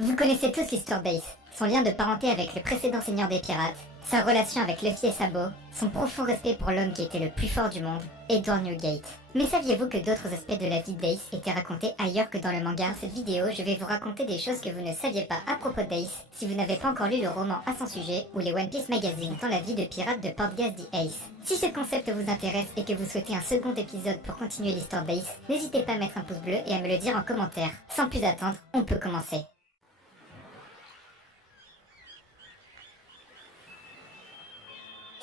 Vous connaissez tous l'histoire d'Ace, son lien de parenté avec le précédent seigneur des pirates, sa relation avec Luffy et Sabo, son profond respect pour l'homme qui était le plus fort du monde, Edward Newgate. Mais saviez-vous que d'autres aspects de la vie d'Ace étaient racontés ailleurs que dans le manga? Dans cette vidéo, je vais vous raconter des choses que vous ne saviez pas à propos d'Ace si vous n'avez pas encore lu le roman à son sujet ou les One Piece Magazine dans la vie de pirate de Portgas the Ace. Si ce concept vous intéresse et que vous souhaitez un second épisode pour continuer l'histoire d'Ace, n'hésitez pas à mettre un pouce bleu et à me le dire en commentaire. Sans plus attendre, on peut commencer.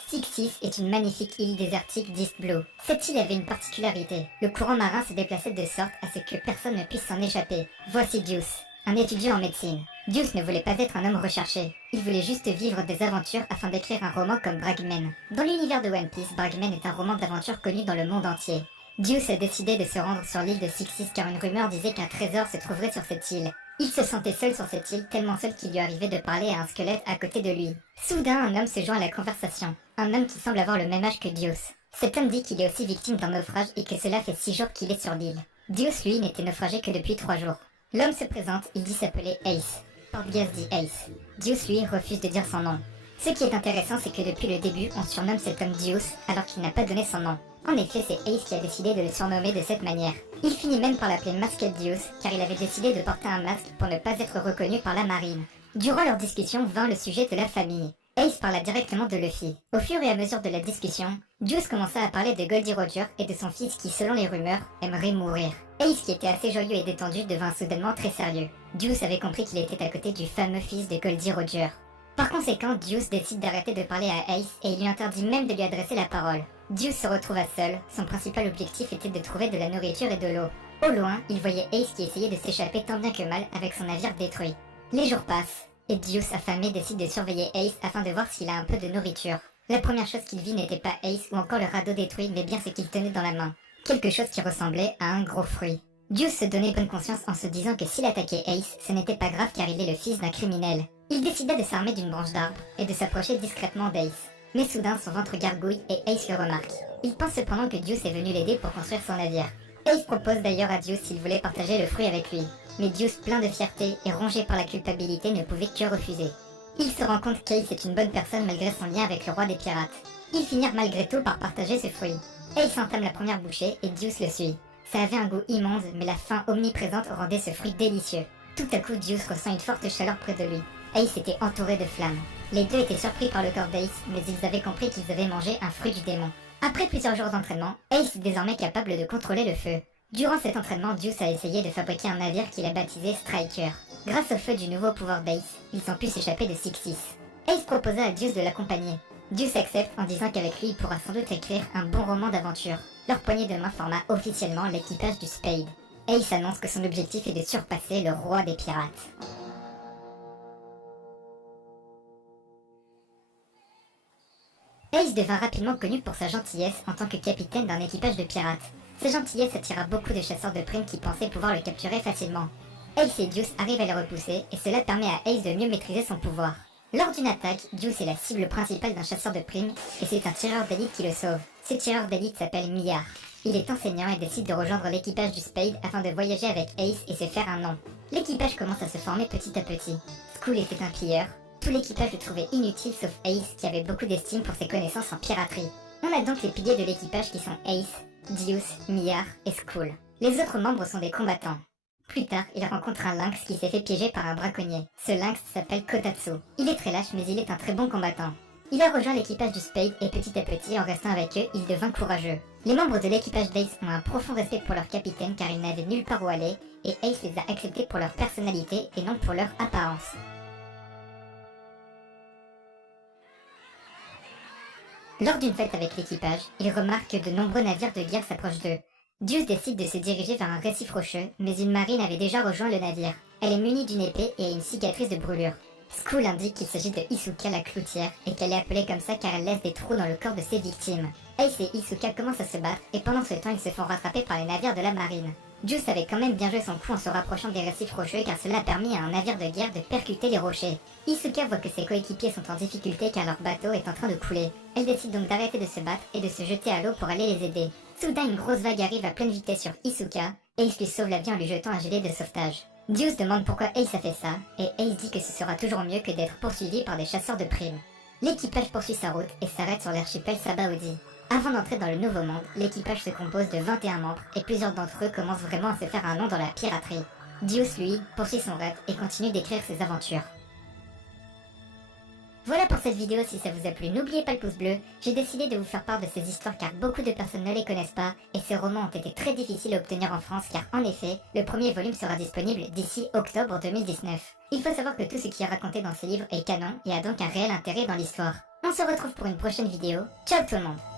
Sixis est une magnifique île désertique d'East Blue. Cette île avait une particularité. Le courant marin se déplaçait de sorte à ce que personne ne puisse s'en échapper. Voici Deuce, un étudiant en médecine. Deuce ne voulait pas être un homme recherché. Il voulait juste vivre des aventures afin d'écrire un roman comme Bragman. Dans l'univers de One Piece, Bragman est un roman d'aventure connu dans le monde entier. Deuce a décidé de se rendre sur l'île de Sixis car une rumeur disait qu'un trésor se trouverait sur cette île. Il se sentait seul sur cette île, tellement seul qu'il lui arrivait de parler à un squelette à côté de lui. Soudain, un homme se joint à la conversation. Un homme qui semble avoir le même âge que Deuce. Cet homme dit qu'il est aussi victime d'un naufrage et que cela fait 6 jours qu'il est sur l'île. Deuce, lui, n'était naufragé que depuis 3 jours. L'homme se présente, il dit s'appeler Ace. Portgas the Ace. Deuce, lui, refuse de dire son nom. Ce qui est intéressant, c'est que depuis le début, on surnomme cet homme Deuce, alors qu'il n'a pas donné son nom. En effet, c'est Ace qui a décidé de le surnommer de cette manière. Il finit même par l'appeler Masked Deuce, car il avait décidé de porter un masque pour ne pas être reconnu par la marine. Durant leur discussion vint le sujet de la famille. Ace parla directement de Luffy. Au fur et à mesure de la discussion, Deuce commença à parler de Goldie Roger et de son fils qui, selon les rumeurs, aimerait mourir. Ace, qui était assez joyeux et détendu, devint soudainement très sérieux. Deuce avait compris qu'il était à côté du fameux fils de Goldie Roger. Par conséquent, Deuce décide d'arrêter de parler à Ace et il lui interdit même de lui adresser la parole. Deuce se retrouva seul, son principal objectif était de trouver de la nourriture et de l'eau. Au loin, il voyait Ace qui essayait de s'échapper tant bien que mal avec son navire détruit. Les jours passent, et Deuce, affamé, décide de surveiller Ace afin de voir s'il a un peu de nourriture. La première chose qu'il vit n'était pas Ace ou encore le radeau détruit, mais bien ce qu'il tenait dans la main. Quelque chose qui ressemblait à un gros fruit. Deuce se donnait bonne conscience en se disant que s'il attaquait Ace, ce n'était pas grave car il est le fils d'un criminel. Il décida de s'armer d'une branche d'arbre et de s'approcher discrètement d'Ace. Mais soudain, son ventre gargouille et Ace le remarque. Il pense cependant que Deuce est venu l'aider pour construire son navire. Ace propose d'ailleurs à Deuce s'il voulait partager le fruit avec lui. Mais Deuce, plein de fierté et rongé par la culpabilité, ne pouvait que refuser. Il se rend compte qu'Ace est une bonne personne malgré son lien avec le roi des pirates. Ils finirent malgré tout par partager ce fruit. Ace entame la première bouchée et Deuce le suit. Ça avait un goût immonde, mais la faim omniprésente rendait ce fruit délicieux. Tout à coup, Deuce ressent une forte chaleur près de lui. Ace était entouré de flammes. Les deux étaient surpris par le corps d'Ace, mais ils avaient compris qu'ils avaient mangé un fruit du démon. Après plusieurs jours d'entraînement, Ace est désormais capable de contrôler le feu. Durant cet entraînement, Deuce a essayé de fabriquer un navire qu'il a baptisé Striker. Grâce au feu du nouveau pouvoir d'Ace, ils ont pu s'échapper de Sixis. Ace proposa à Deuce de l'accompagner. Deuce accepte en disant qu'avec lui il pourra sans doute écrire un bon roman d'aventure. Leur poignée de main forma officiellement l'équipage du Spade. Ace annonce que son objectif est de surpasser le roi des pirates. Ace devint rapidement connu pour sa gentillesse en tant que capitaine d'un équipage de pirates. Sa gentillesse attira beaucoup de chasseurs de primes qui pensaient pouvoir le capturer facilement. Ace et Deuce arrivent à les repousser et cela permet à Ace de mieux maîtriser son pouvoir. Lors d'une attaque, Deuce est la cible principale d'un chasseur de primes et c'est un tireur d'élite qui le sauve. Ce tireur d'élite s'appelle Millard. Il est enseignant et décide de rejoindre l'équipage du Spade afin de voyager avec Ace et se faire un nom. L'équipage commence à se former petit à petit. Skull était un pilleur. Tout l'équipage le trouvait inutile sauf Ace qui avait beaucoup d'estime pour ses connaissances en piraterie. On a donc les piliers de l'équipage qui sont Ace, Deuce, Millard et Skull. Les autres membres sont des combattants. Plus tard, il rencontre un lynx qui s'est fait piéger par un braconnier. Ce lynx s'appelle Kotatsu. Il est très lâche mais il est un très bon combattant. Il a rejoint l'équipage du Spade et petit à petit, en restant avec eux, il devint courageux. Les membres de l'équipage d'Ace ont un profond respect pour leur capitaine car ils n'avaient nulle part où aller et Ace les a acceptés pour leur personnalité et non pour leur apparence. Lors d'une fête avec l'équipage, ils remarquent que de nombreux navires de guerre s'approchent d'eux. Deuce décide de se diriger vers un récif rocheux, mais une marine avait déjà rejoint le navire. Elle est munie d'une épée et a une cicatrice de brûlure. Skull indique qu'il s'agit de Isuka la cloutière et qu'elle est appelée comme ça car elle laisse des trous dans le corps de ses victimes. Ace et Isuka commencent à se battre et pendant ce temps ils se font rattraper par les navires de la marine. Deuce avait quand même bien joué son coup en se rapprochant des récifs rocheux car cela a permis à un navire de guerre de percuter les rochers. Isuka voit que ses coéquipiers sont en difficulté car leur bateau est en train de couler. Elle décide donc d'arrêter de se battre et de se jeter à l'eau pour aller les aider. Soudain une grosse vague arrive à pleine vitesse sur Isuka et il lui sauve la vie en lui jetant un gilet de sauvetage. Deuce demande pourquoi Ace a fait ça, et Ace dit que ce sera toujours mieux que d'être poursuivi par des chasseurs de primes. L'équipage poursuit sa route et s'arrête sur l'archipel Sabaody. Avant d'entrer dans le Nouveau Monde, l'équipage se compose de 21 membres et plusieurs d'entre eux commencent vraiment à se faire un nom dans la piraterie. Deuce, lui, poursuit son rêve et continue d'écrire ses aventures. Voilà pour cette vidéo, si ça vous a plu, n'oubliez pas le pouce bleu. J'ai décidé de vous faire part de ces histoires car beaucoup de personnes ne les connaissent pas et ces romans ont été très difficiles à obtenir en France car en effet, le premier volume sera disponible d'ici octobre 2019. Il faut savoir que tout ce qui est raconté dans ces livres est canon et a donc un réel intérêt dans l'histoire. On se retrouve pour une prochaine vidéo. Ciao tout le monde!